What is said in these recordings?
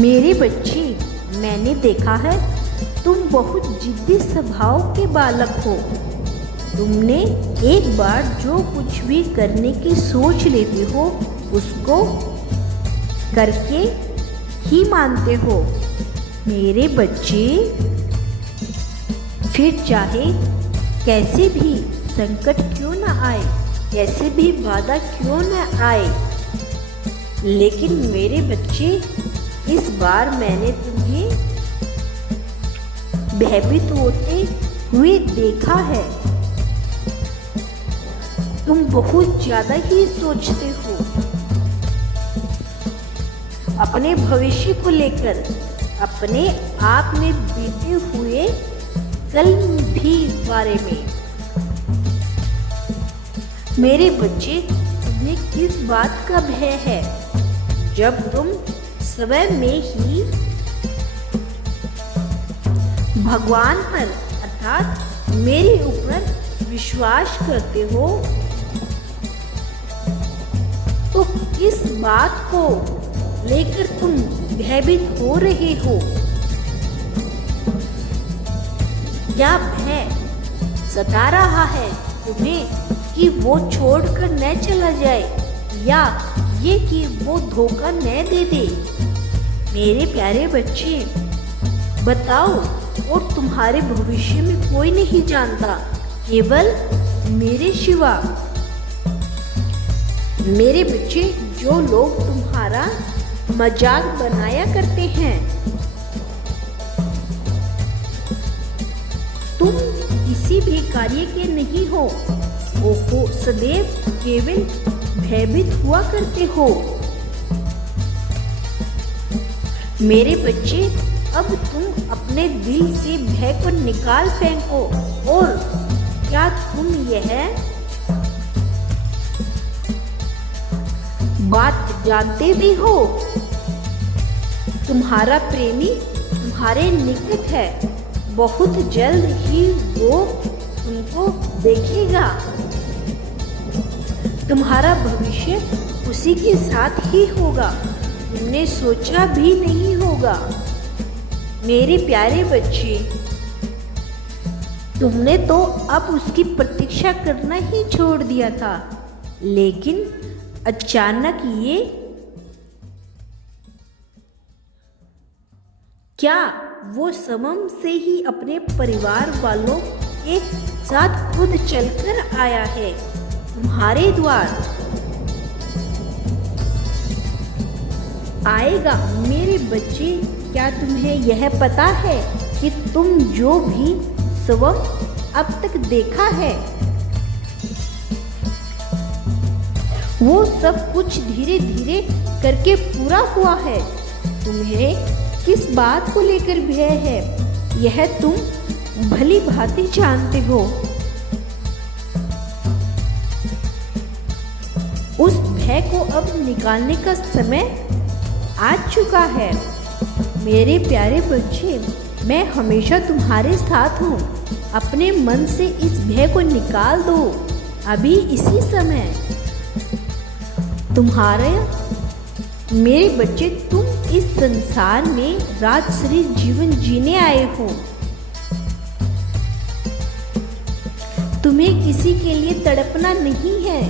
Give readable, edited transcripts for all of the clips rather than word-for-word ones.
मेरे बच्चे, मैंने देखा है तुम बहुत जिद्दी स्वभाव के बालक हो। तुमने एक बार जो कुछ भी करने की सोच लेते हो उसको करके ही मानते हो। मेरे बच्चे, फिर चाहे कैसे भी संकट क्यों न आए, कैसे भी बाधा क्यों न आए, लेकिन मेरे बच्चे, इस बार मैंने तुम्हें भयभीत होते हुए देखा है। तुम बहुत ज्यादा ही सोचते हो अपने भविष्य को लेकर, अपने आप में बीते हुए कल भी बारे में। मेरे बच्चे, तुम्हें किस बात का भय है? जब तुम स्वयं में ही भगवान पर अर्थात मेरे ऊपर विश्वास करते हो, तो किस बात को लेकर तुम भयभीत हो रहे हो? क्या भय सता रहा है तुम्हें कि वो छोड़कर न चला जाए, या ये कि वो धोखा न दे दे? मेरे प्यारे बच्चे, बताओ, और तुम्हारे भविष्य में कोई नहीं जानता, केवल मेरे सिवा। मेरे बच्चे, जो लोग तुम्हारा मजाक बनाया करते हैं, तुम किसी भी कार्य के नहीं हो, वो सदैव केवल भयभीत हुआ करते हो। मेरे बच्चे, अब तुम अपने दिल से भय को निकाल फेंको। और क्या तुम यह बात जानते भी हो, तुम्हारा प्रेमी तुम्हारे निकट है, बहुत जल्द ही वो तुमको देखेगा। तुम्हारा भविष्य उसी के साथ ही होगा, तुमने सोचा भी नहीं होगा। मेरे प्यारे बच्चे, तुमने तो अब उसकी प्रतीक्षा करना ही छोड़ दिया था, लेकिन अचानक ये क्या वो समम से ही अपने परिवार वालों के साथ खुद चलकर आया है तुम्हारे द्वार? आएगा। मेरे बच्चे, क्या तुम्हें यह पता है कि तुम जो भी स्वयं अब तक देखा है, वो सब कुछ धीरे धीरे करके पूरा हुआ है। तुम्हें किस बात को लेकर भय है, यह तुम भली भांति जानते हो। उस भय को अब निकालने का समय आ चुका है। मेरे प्यारे बच्चे, मैं हमेशा तुम्हारे साथ हूँ। अपने मन से इस भय को निकाल दो, अभी इसी समय। तुम्हारे मेरे बच्चे, तुम इस संसार में राजश्री जीवन जीने आए हो। तुम्हें किसी के लिए तड़पना नहीं है।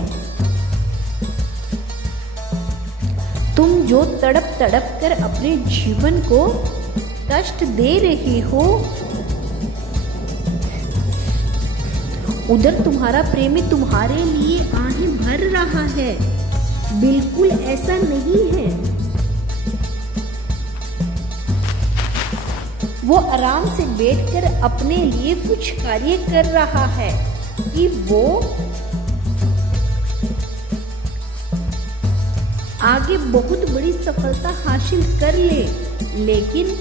तुम जो तड़प तड़प कर अपने जीवन को कष्ट दे रहे हो, उधर तुम्हारा प्रेमी तुम्हारे लिए आहें भर रहा है। बिल्कुल ऐसा नहीं है। वो आराम से बैठकर अपने लिए कुछ कार्य कर रहा है कि वो आगे बहुत बड़ी सफलता हासिल कर ले, लेकिन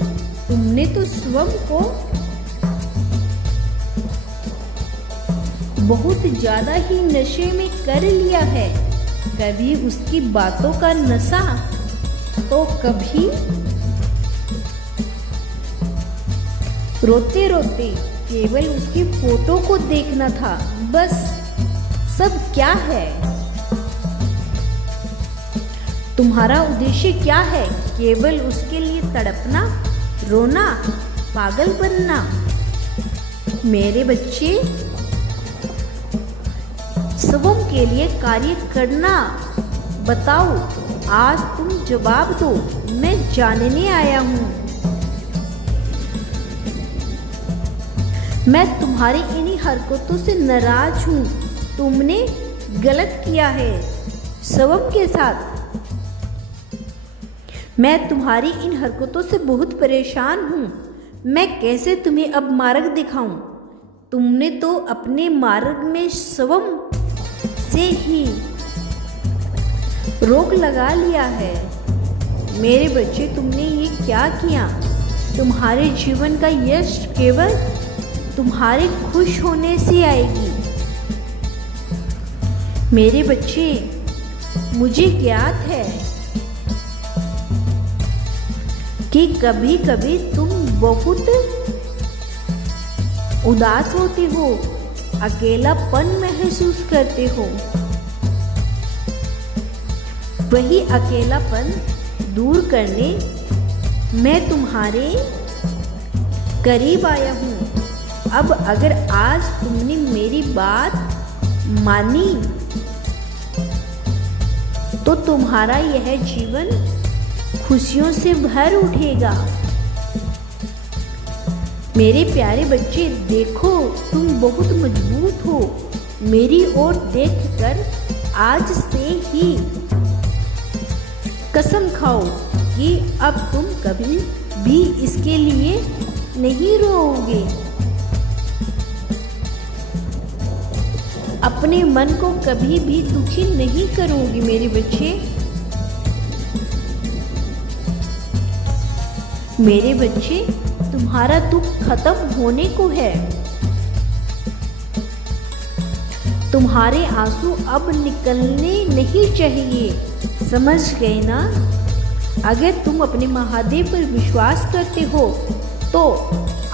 तुमने तो स्वयं को बहुत ज्यादा ही नशे में कर लिया है। कभी उसकी बातों का नशा, तो कभी रोते रोते केवल उसकी फोटो को देखना था। बस सब क्या है। तुम्हारा उद्देश्य क्या है? केवल उसके लिए तड़पना, रोना, पागल बनना? मेरे बच्चे, स्वयं के लिए कार्य करना। बताओ, आज तुम जवाब दो, मैं जानने आया हूँ। मैं तुम्हारी इन्हीं हरकतों से नाराज हूँ। तुमने गलत किया है स्वयं के साथ। मैं तुम्हारी इन हरकतों से बहुत परेशान हूँ। मैं कैसे तुम्हें अब मार्ग दिखाऊं? तुमने तो अपने मार्ग में स्वयं से ही रोक लगा लिया है। मेरे बच्चे, तुमने ये क्या किया? तुम्हारे जीवन का यश केवल तुम्हारे खुश होने से आएगी। मेरे बच्चे, मुझे ज्ञात है कि कभी कभी तुम बहुत उदास होते हो, अकेलापन महसूस करते हो। वही अकेलापन दूर करने मैं तुम्हारे करीब आया हूँ। अब अगर आज तुमने मेरी बात मानी तो तुम्हारा यह जीवन खुशियों से भर उठेगा। मेरे प्यारे बच्चे, देखो, तुम बहुत मजबूत हो। मेरी ओर देखकर आज से ही कसम खाओ कि अब तुम कभी भी इसके लिए नहीं रोओगे। अपने मन को कभी भी दुखी नहीं करोगे मेरे बच्चे। मेरे बच्चे, तुम्हारा दुख खत्म होने को है। तुम्हारे आंसू अब निकलने नहीं चाहिए, समझ गए ना? अगर तुम अपने महादेव पर विश्वास करते हो तो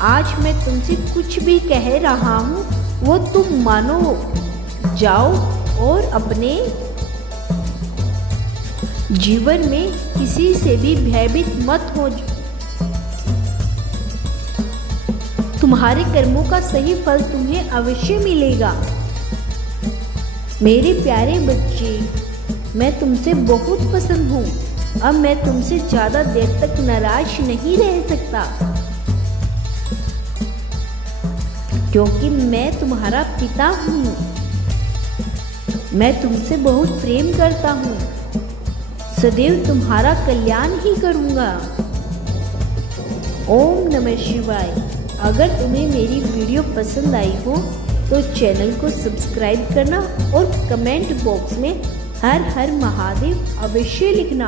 आज मैं तुमसे कुछ भी कह रहा हूँ वो तुम मानो। जाओ और अपने जीवन में किसी से भी भयभीत मत हो। तुम्हारे कर्मों का सही फल तुम्हें अवश्य मिलेगा। मेरे प्यारे बच्चे, मैं तुमसे बहुत पसंद हूँ। अब मैं तुमसे ज़्यादा देर तक नाराज नहीं रह सकता, क्योंकि मैं तुम्हारा पिता हूँ। मैं तुमसे बहुत प्रेम करता हूँ। सदैव तुम्हारा कल्याण ही करूँगा। ओम नमः शिवाय। अगर तुम्हें मेरी वीडियो पसंद आई हो तो चैनल को सब्सक्राइब करना और कमेंट बॉक्स में हर हर महादेव अवश्य लिखना।